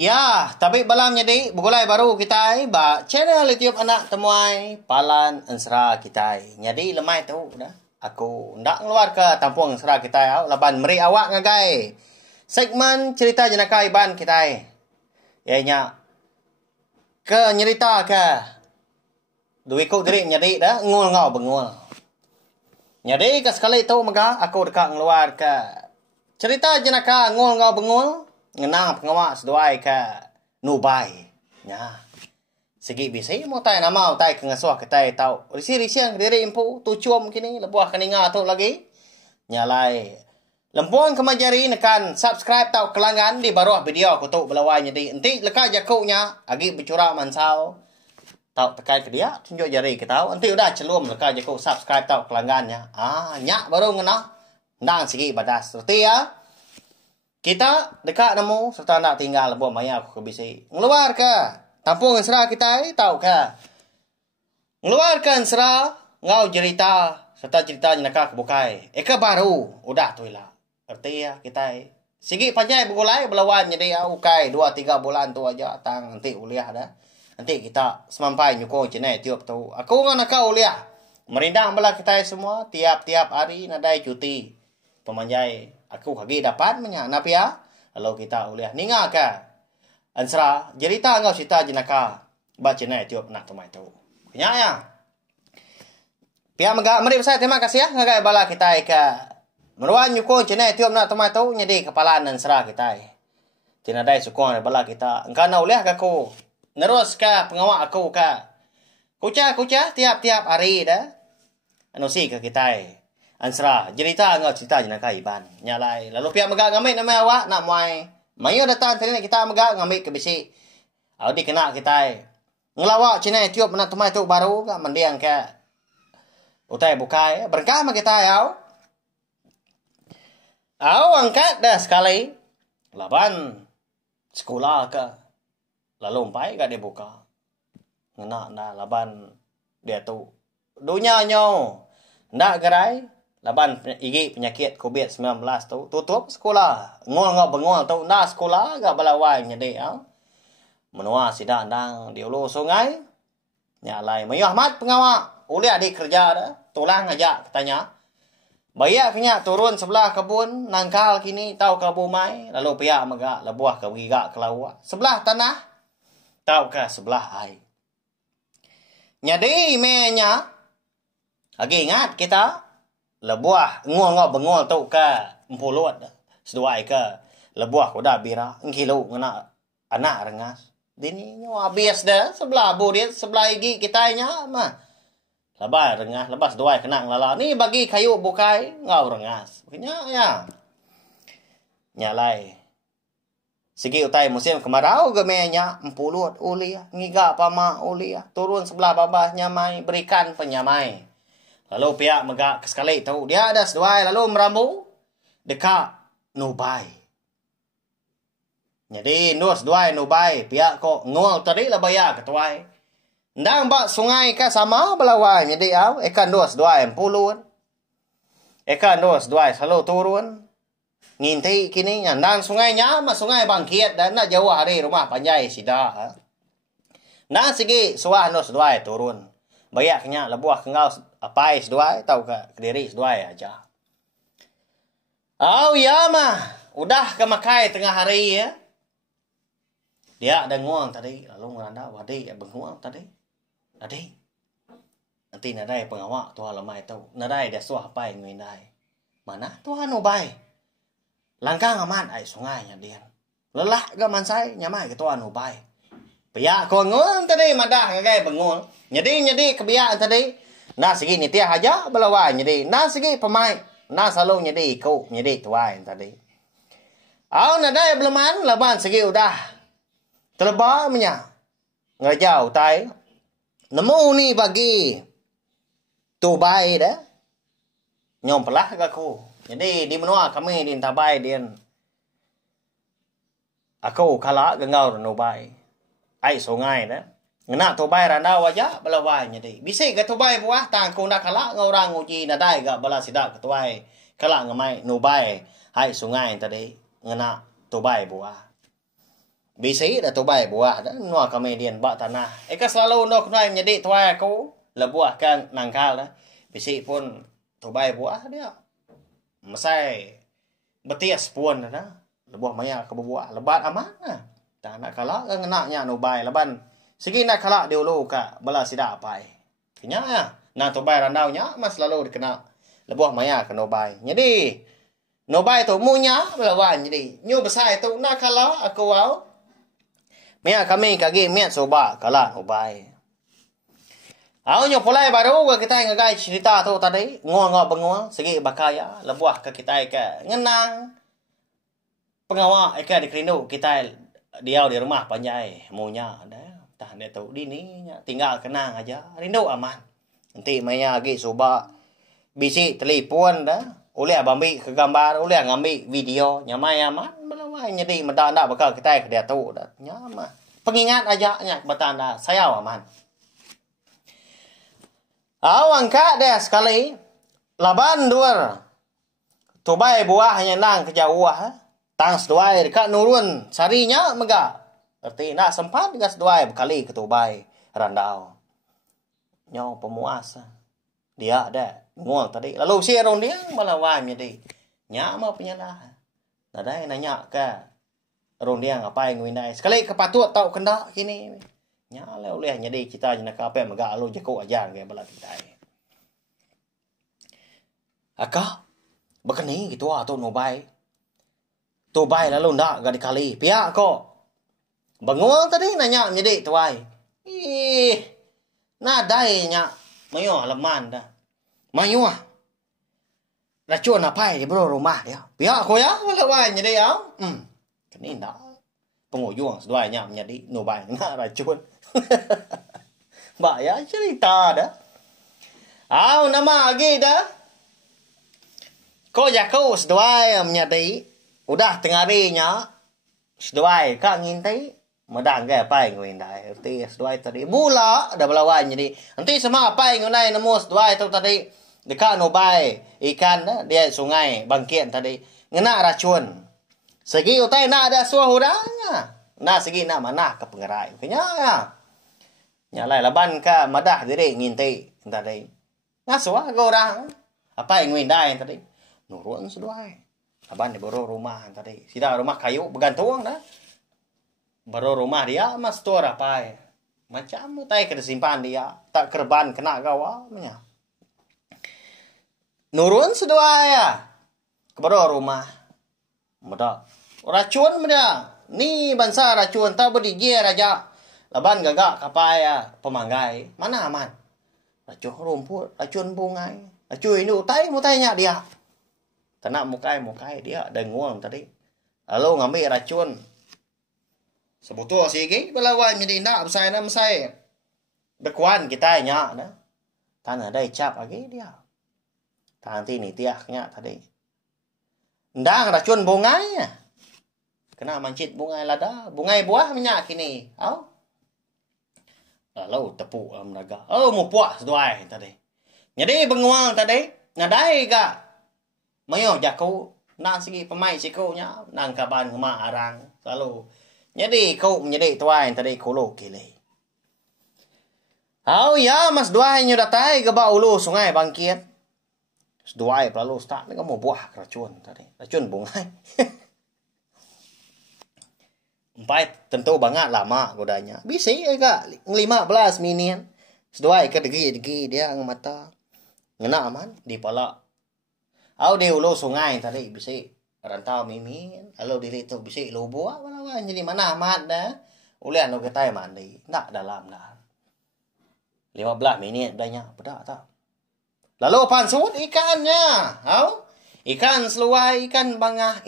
Ya, tapi balam jadi begulai baru kita ba channel YouTube anak temuai palan ensera kita. Jadi lemai tu dah. Aku ndak ngeluar ke tampung ensera kita ya. Laban meri awak ngagai. Segmen cerita jenaka iban kita. Ianya ke nyerita ke duit ku diri nyeri dah ngul ngau bengul. Jadi ke sekali tu maka aku dekat ngeluar ke cerita jenaka ngul ngau bengul. Ngenang pengawak seduai ke nubai. Ya. Segi bisi mau tay nama tay ke ngasuh ke tay tau. Risi-risi yang diri impu tu cium kini lebuah keninga tu lagi. Nyalai. Lempuan kemajari nekan subscribe tau kelangan di bawah video aku tu belawai jadi enti leka jakunya agi bercura mansau. Tau tekai ke dia tunjuk jari ke tau. Enti udah celum leka jakuk subscribe tau kelangannya. Nyak baru ngena. Ndang segi badas. Reti ya. Kita dekat nemu serta nak tinggal buat maya aku kebisi. Ngeluar ke tampung serah kita tahu ke. Ngeluarkan serah ngau cerita serta cerita jenaka kebukai. Eka baru udah tu lah. Erti ya kita. Sigi panjai begulai belawan jadi ukai 2-3 bulan tu aja tang nanti uliah dah. Nanti kita semampai nyukong jenai tiup tu. Aku ngana kau uliah. Merindang belah kita semua tiap-tiap hari nadai cuti. Pemanjai aku kagi dapat menya napia kalau kita uliah ninga ka ansra cerita ngau cerita jenaka baca nai tiup nak tumai tu nya ya pia maga mari saya terima kasih ya ngagai bala kita ka meruan nyukong jenai tiup nak tumai tu nyedi kepala ansra kita tina dai sukong bala kita engkana uliah ka ku nerus ka pengawak aku ka kuca tiap-tiap hari dah anu si ka kita ansra cerita ngau cerita jenaka iban nyalai lalu pihak megak ngamit nama awak nak muai mayu datang tadi kita megak ngamit ke bisi audi kena kita ngelawak cina tiup nak tumai tu baru ka mendiang ke utai bukai berkah ma kita au angkat dah sekali laban sekolah ke lalu umpai ka dia buka ngena na laban dia tu dunia nyo ndak gerai laban igi penyakit COVID-19 tu tutup sekolah ngol bengol tu na sekolah ga balawai nyedi menua sida ndang di ulu sungai nyalai mayu Ahmad pengawak uli adik kerja dah tulang aja katanya bayak kenya turun sebelah kebun nangkal kini tau ke bumai lalu pihak megak lebuah ke giga ke lawa sebelah tanah tau ke sebelah ai nyedi menya lagi ingat kita lebuah ngol bengol tu ke empulut seduai ke lebuah kuda bira kilo ngena anak rengas dini nyo habis dah sebelah bu dia sebelah igi kitanya mah lebar rengas lepas seduai kena ngelala ni bagi kayu bukai ngau rengas punya ya nyalai segi utai musim kemarau gemenya empulut ulia ngiga pama ulia turun sebelah babahnya mai berikan penyamai. Lalu pihak megak sekali tahu dia ada seduai lalu merambu dekat nubai. Jadi nus seduai nubai pihak kok ngol tadi lah bayar ketuai. Ndang bak sungai ka sama belawai jadi ekan nus seduai empulun. Ekan nus seduai selalu turun. Nginti kini ndang sungainya mas sungai bangkit dan nak jauh hari rumah panjai sida. Nah segi suah nus seduai turun. Bayaknya lebuah kengau apai seduai tahu ke Kediri seduai aja. Ya mah udah ke makai tengah hari ya. Dia ada nguang tadi lalu meranda wadi benguang tadi. Tadi nanti nadai pengawak tuah lemai tahu. Nadai dah suah apai ngindai. Mana tuah nubai. Langkang aman ai sungainya dia. Lelah ke mansai nyamai ke tuah nubai. Pihak kau nguang tadi madah ngagai benguang. Nyedi kebiasaan tadi. Nah segi ni tiah aja belawai nyedi. Nah segi pemain. Nah selalu nyedi kau nyedi tuai tadi. Nadai beleman laban segi udah. Terlebar menya. Ngajau tai. Nemu ni bagi. Tubai dah. Nyom pelah ke aku. Jadi di menua kami di tabai dia. Aku kalak gengau nubai. Ai sungai dah. Ngena tubai randa wajah belawai nyedi. Bisik ke tubai buah tang ku nak kalak ngorang uji nadai ga bala sidak ke tuai. Kalak ngamai nubai hai sungai tadi ngena tubai buah. Bisi dah tubai buah dah nuah kamedian bak tanah. Eka selalu nok nai menjadi tuai aku lebuah kan nangkal dah. Bisi pun tubai buah dia. Mesai betias pun dah. Lebuah maya ke buah lebat aman nah. Tak nak kalah ngenaknya nubai leban. Segi nak kalah diulu ka bala sida apai. Kenya ya. Nah tubai randaunya mas selalu dikena lebuah maya ke nubai. Jadi nubai tu munya belawan jadi. Nyu besai tu nak kalah aku wau. Mia kami kagi miat soba kala nubai. Nyo pulai baru kita ngagai cerita tu tadi ngua benguang segi bakaya lebuah ke kita ke ngenang pengawa eka di kerindu kita dia di rumah panjai munya dah tah dia tu di ni tinggal kenang aja rindu aman. Nanti maya lagi soba bisi telefon dah oleh bambi ke gambar oleh ngambil video nyamai aman belawai jadi mendak bakal kita ke dia tu dah nyama pengingat aja nya betanda saya aman. Angka deh sekali laban dua tubai buahnya nang kejauh tang seduai dekat nurun sarinya mega arti nak sempat dekat seduai berkali ke tubai randau nyo pemuasa dia ada nguang tadi lalu si rong dia melawai jadi nya mau penyalah nadai nanya ke rong dia ngapain ngwindai sekali kepatut tau kendak kini nya oleh jadi kita jena ka apa mega alu jago ajar ke bala kita aka bekeni gitu atau nubai tubai lalu ndak gak dikali pihak kok benguang tadi nanya jadi tuai nadai nya mayo leman dah mayo racun apa di bro rumah dia pihak ko ya lawan jadi ya keni ndak pengujung seduanya menjadi nubai nak racun mbak ya cerita dah nama lagi dah ko jago seduai menjadi udah tengah harinya seduai kak ngintai medang ke apa yang ngindai arti seduai tadi mula ada belawan jadi nanti sama apa yang ngindai nemu seduai tu tadi dekat nubai ikan dia sungai bangkit tadi ngena racun segi utai nak ada suah hurang nah segi nak mana ke pengerai kenya ya nyalai laban ka madah diri ngintai tadi ngasuah ke orang apa yang ngindai tadi nurun seduai laban di boro rumah tadi sida rumah kayu bergantung dah baru rumah dia mas store apa macam tai ke simpan dia tak kerban kena gawanya nurun seduai ya ke baru rumah mudah racun dia ni bangsa racun tak berdije raja laban gagak kapaya pemanggai mana aman racun rumput racun bungai racun ini utai mutainya dia tanak mukai dia denguang tadi lalu ngambil racun sebutul sige belawan jadi ndak besai na mesai bekuan kita nya na tanah dai cap lagi dia tanti ni tiaknya tadi ndang racun bungai kena mancit bungai lada bungai buah minyak kini lalu tepuk naga mau puas doai tadi jadi benguang tadi nadai ga mayo jaku nang segi pemai sikonya nang kaban ngema arang lalu jadi kau menjadi tuan tadi kulo kile. Ya mas duai nyo datai ke ba ulu sungai bangkit. Duai lalu start ni kamu buah racun tadi. Racun bungai. Empat tentu banget lama godanya. Bisa ga 15 minit. Seduai ke degi dia ng mata. Ngena aman di pala. Di ulu sungai tadi bisa rantau mimin lalu diri tu bisa lubu walawan jadi mana amat dah oleh anu kita mandi nak dalam dah 15 minit banyak bedak tak lalu pansut ikannya ikan seluai ikan bangah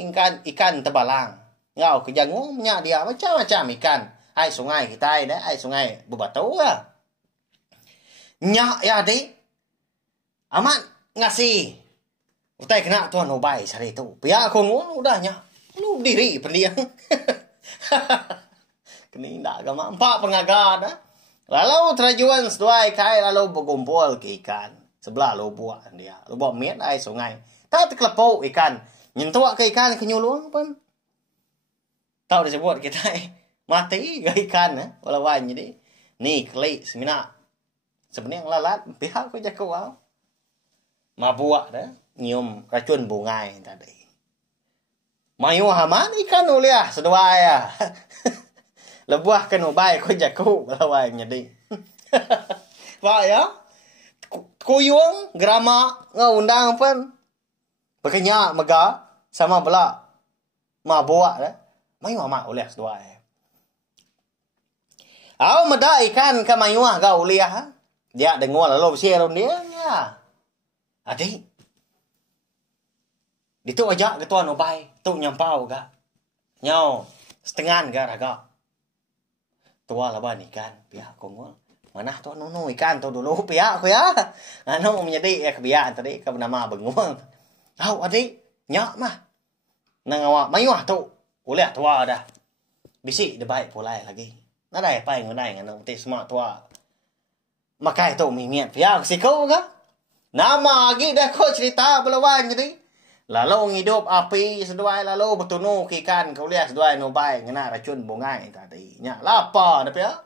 ikan tebalang ngau kejangung nya dia macam-macam ikan ai sungai kita dah ai sungai bebatu nya ya adik amat ngasih utai kena tuan nubai sari tu. Pihak aku ngomong udahnya. Lu diri pendiam. Kini tak agama. 4 pengagar dah. Lalu terajuan seduai kai lalu berkumpul ke ikan. Sebelah lubuan dia. Lubuan miet ai sungai. Tak terkelepau ikan. Nyentuak ke ikan kenyulung pun. Tahu disebut kita Mati ga ikan walawan jadi. Ni keli semina. Sebenarnya lalat pihak ko jako wow. Mabua dah nyium racun bungai tadi. Mayu haman ikan uliah sedua ya. Lebuah kan ubai ko jako walawan jadi. Pak ya. Kuyung grama ngaundang pun. Bekenya mega sama bela. Mabua dah. Mayu ama uliah sedua ya. Au meda ikan ka mayu ga uliah. Dia dengar lalu share dia ya. Adik. Ditu aja ke tuan ubai, tu nyampau ga. Nyau setengah ga raga. Tua laban ikan, pihak kongol. Mana tuan nunu ikan tu dulu pihak ko ya. Anu menjadi kebiasaan tadi ka nama benguang. Au adik, nyak mah. Nang awak mayu tu. Uliah tua dah. Bisi de baik pulai lagi. Nadai pai ngunai nganu ti semua tua. Makai tu mimian pihak si kau ka. Nama lagi dah kau cerita belawan jadi. Lalu ngidup api seduai lalu bertunu ke ikan kau lihat seduai nubai ngena racun bungai tadi. Nya lapar dah pihak.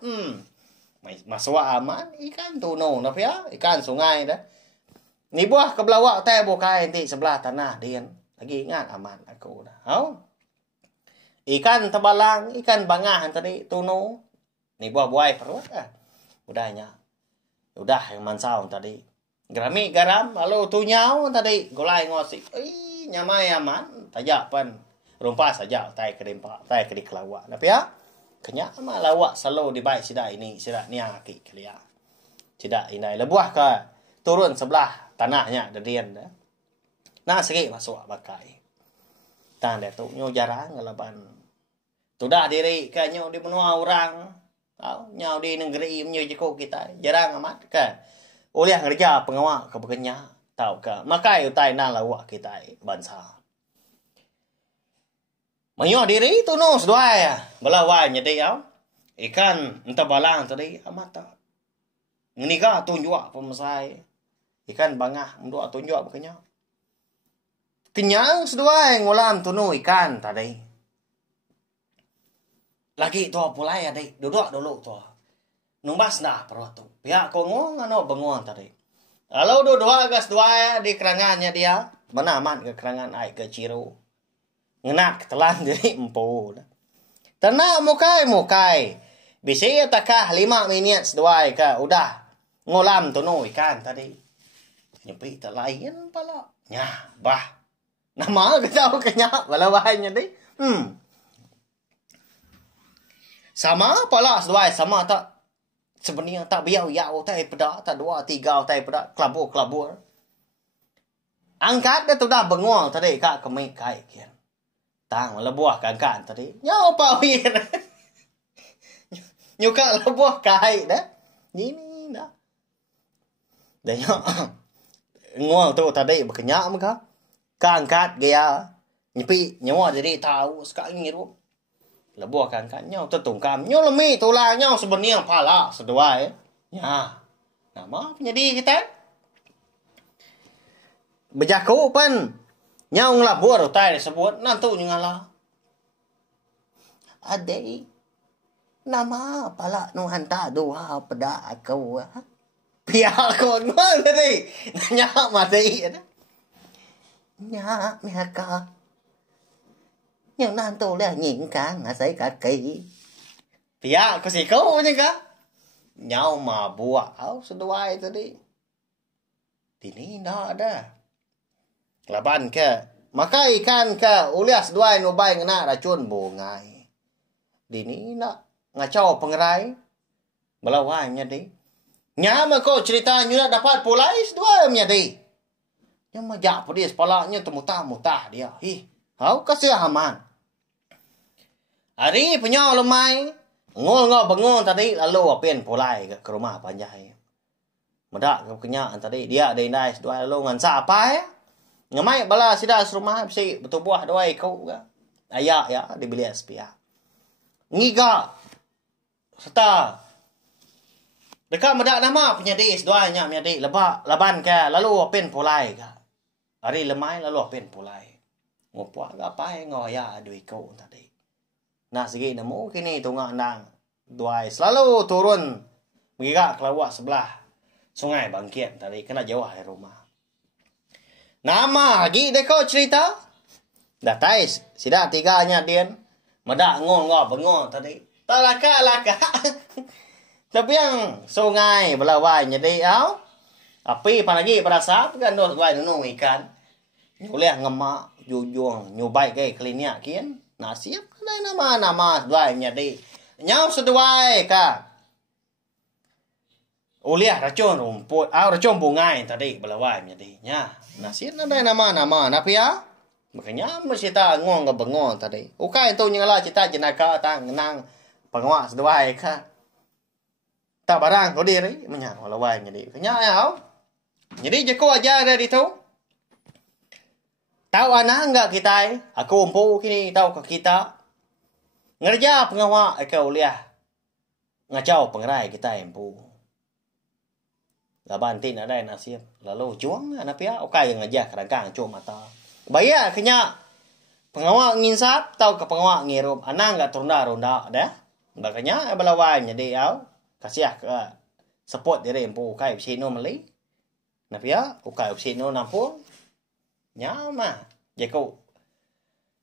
Maswa aman ikan tunu dah pihak. Ikan sungai dah. Ni buah ke belawak teh bukai nanti sebelah tanah dian. Lagi ingat aman aku dah. Hau. Ikan tebalang, ikan bangah tadi tunu. Ni buah buai perut ah. Udahnya. Udah yang mansau tadi. Gerami garam lalu tunyau tadi golai ngosik. Nyamai aman tajak pan rumpah saja tai kedempa tai kedik lawak. Tapi ya kenya ama lawak selalu dibaik sida ini sida nia ki kelia. Sida inai lebuah ke turun sebelah tanahnya dedian dah. Nah segi masuk bakai. Tanda tu nyo jarang ngalaban. Tudah diri ke nyo di benua orang. Nyau di negeri menyo jeko kita jarang amat ke. Oleh kerja pengawal ke bekenya tahu ke makai utai na lawak kita bangsa. Menyo diri tu no sedua ya. Belawan jadi ya. Ikan entah balang tadi amat tak. Ngenika tunjuk pemasai. Ikan bangah mendua tunjuk bekenya. Kenyang sedua ngolam tunu ikan tadi. Lagi tu pulai ada duduk dulu tu. Numbas dah perut tu. Pihak kongong ano benguang tadi. Lalu dua gas dua di kerangannya dia. Menaman ke kerangan air ke ciru. Ngenak telan jadi empu. Tenang mukai. Bisi takah 5 minit sedua ke. Udah. Ngolam tunu ikan tadi. Nyepi terlain pala. Nyah bah. Nama kita kenyak. Balawahannya deh. Sama pala sedua sama tak. Sebenarnya tak biau-yau tai pedak. Tak 2, 3 tai pedak. Kelabur. Angkat dia tu dah benguang tadi. Kak kemik kai kian. Tang lebuah kan tadi. Nyau pawir. Nyuka lebuah kai dah. Ini dah. Dan nyau. Nguang tu tadi berkenyak muka. Angkat gaya. Nyepi nyawa jadi tahu sekarang ngirup. Lebuah kan nyau tertungkam. Nyau lemi tulah nyau sebenarnya pala sedua ya. Ya. Nama penyedi kita. Bejaku pan. Nyau ngelabur utai disebut. Nantu nyala. Adik. Nama pala nu hanta dua pada aku. Pihak aku ngon tadi. Nyak mati. Nyak mereka. Nhưng nanto là nhìn cả ngã thấy cả kỳ. Pihak ko si kau nya ka. Nyau ma buah au seduai tadi. Tini dah ada. Laban ke. Maka ikan ke ulias seduai no bai ngena racun bungai. Dini nak ngacau pengerai. Belawannya di. Nyama ko cerita nyuna dapat pulai seduai menyadi. Yang majak pedis palanya temutah-mutah dia. Hau kasih aman. Hari punya lemai. Ngol bengun tadi. Lalu apian pulai ke rumah panjai. Medak ke kenyakan tadi. Dia ada indai sedua lalu ngansa apa ya. Ngamai bala sida serumah. Bisi betul buah doa ikau ke. Ayak ya. Dibeli SPA. Ngiga. Serta. Dekat medak nama penyadi seduanya. Penyadi lebak. Laban ke. Lalu apian pulai ke. Hari lemai lalu apian pulai. Ngopuak ke apa ya. Ngoya aduh ikau tadi. Nah segi nemu kini tunga nang duai selalu turun mengirak kelawak sebelah sungai Bangkit tadi kena jauh dari rumah. Nama lagi deko cerita. Dah tais sida tiganya dia. Medak ngol ngol bengol tadi. Tak laka. Tapi yang sungai belawai jadi au. Api panagi berasa kan dos wai nunu ikan. Boleh ngemak jujung nyobai ke klinik kian. Nasib ada nama dua jadi. Nyau seduai ka. Uliah racun rumput, racun bungai tadi belawai jadi. Ya, nasib ada nama napi ya. Makanya mesti ta ngong ke bengong tadi. Ukai tu nyala cita jenaka ta ngenang pengawak seduai ka. Tak barang kau diri menyak belawai jadi. Kanya ya. Jadi jeko aja dari tu. Tahu anak enggak kita? Aku umpu kini tahu ke kita. Ngerja pengawak kau liah. Ngacau pengerai kita empu. Laban tin ada nasib. Lalu juang anak pia okai yang ngajak kadang-kadang cuma mata. Bayar kenya pengawak nginsap tahu ke pengawak ngirup. Anak enggak ronda dah. Makanya belawan jadi au kasih ke support diri empu okai sino meli. Napia okai sino nampun. Nyama. Jeko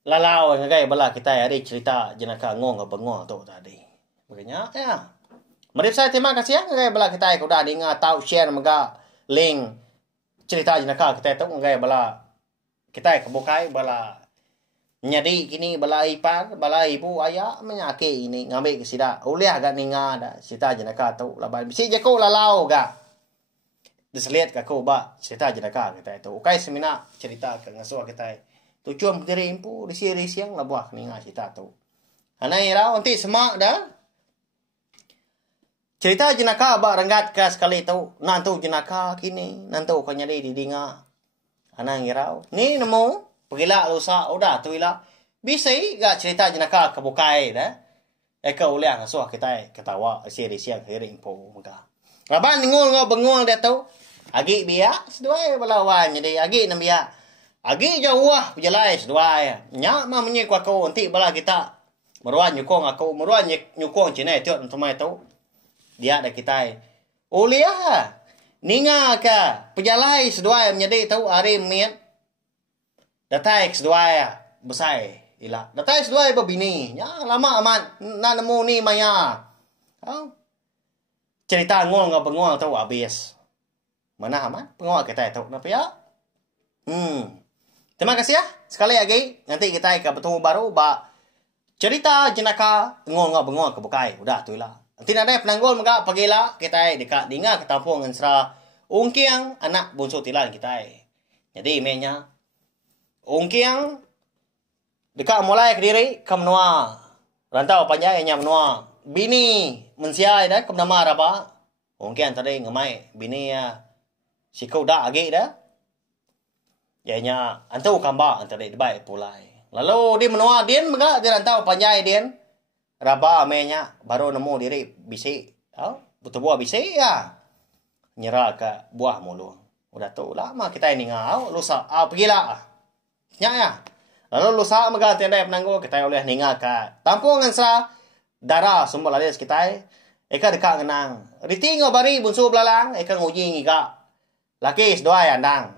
lalau ngagai bala kita hari cerita jenaka ngong ke bengong tu tadi. Makanya ya. Mari saya terima kasih ya ngagai bala kita ko dah dengar tahu share maga link cerita jenaka kita tu ngagai bala kita kebukai bala nyadi kini bala ipar bala ibu ayah menyake ini ngambil ke sida. Oleh agak ninga dah cerita jenaka tu labai bisi jeko lalau ga. Diselihat ke aku ba cerita jenaka kita itu. Ukai semina cerita ke ngasuh kita. Tu cuma diri impu di sini siang lah buah ninga cerita tu. Anai ra nanti semak dah. Cerita jenaka ba renggat ke sekali tu. Nantu jenaka kini nantu kau nyari di dinga. Anai ra. Ni nemu pergilah lusa udah tu ila. Bisa ga cerita jenaka kebukai dah. Eka uliah ngasuh kita ketawa sini siang hari impu muka. Laban ngol ngol bengol dia tu. Agi biak seduai belawan jadi agi nam biak. Agi jauh berjalai seduai. Nya ma menye ku aku nanti bala kita meruan nyukong aku meruan nyukong cina itu temai tu. Dia ada kita. Uliah ninga ka berjalai seduai menjadi tahu hari miat. Datai seduai besai ila. Datai seduai berbini. Ya lama amat na nemu ni maya. Cerita ngol ngau bengol tahu habis. Mana aman pengawal kita itu kenapa ya? Terima kasih ya sekali lagi. Nanti kita akan bertemu baru ba cerita jenaka ngol ngau bengol kebukai. Udah tu lah. Nanti ada penanggul maka pagilah kita dekat dinga ke kampung Ensra Ungkiang anak bungsu tilan kita. Jadi imenya Ungkiang dekat mulai ke diri ke menua. Rantau panjangnya menua. Bini mensiai dah ke nama apa? Ungkiang tadi ngemai bini ya. Si kau dah agi dah. Jadinya antau kamba antara debai pulai. Lalu di menua dia mega dia rantau panjai dia. Raba amenya baru nemu diri bisi. Betul buah bisi ya. Nyerah ke buah mulu. Udah tu lama kita ini ngau lusa pergilah. Ya. Lalu lusa mega tiada penangguh kita oleh ninga ke Tampung Ensra darah sumber lalis kita. Eka dekat ngenang. Ritingo bari bunsu belalang eka nguji ngiga. Laki sedua andang.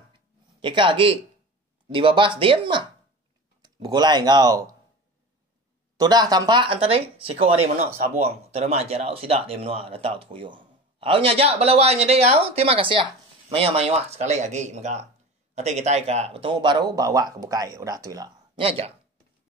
Ika lagi dibabas diam mah. Bugulai engkau. Tudah tampak antara sikau ada mana sabuang. Terima aja rau sidak dia menua datang tu kuyo. Au nyajak belawanya dia au. Terima kasih ya. Maya sekali lagi maka. Nanti kita bertemu baru bawa ke bukai udah tu lah. Nyajak.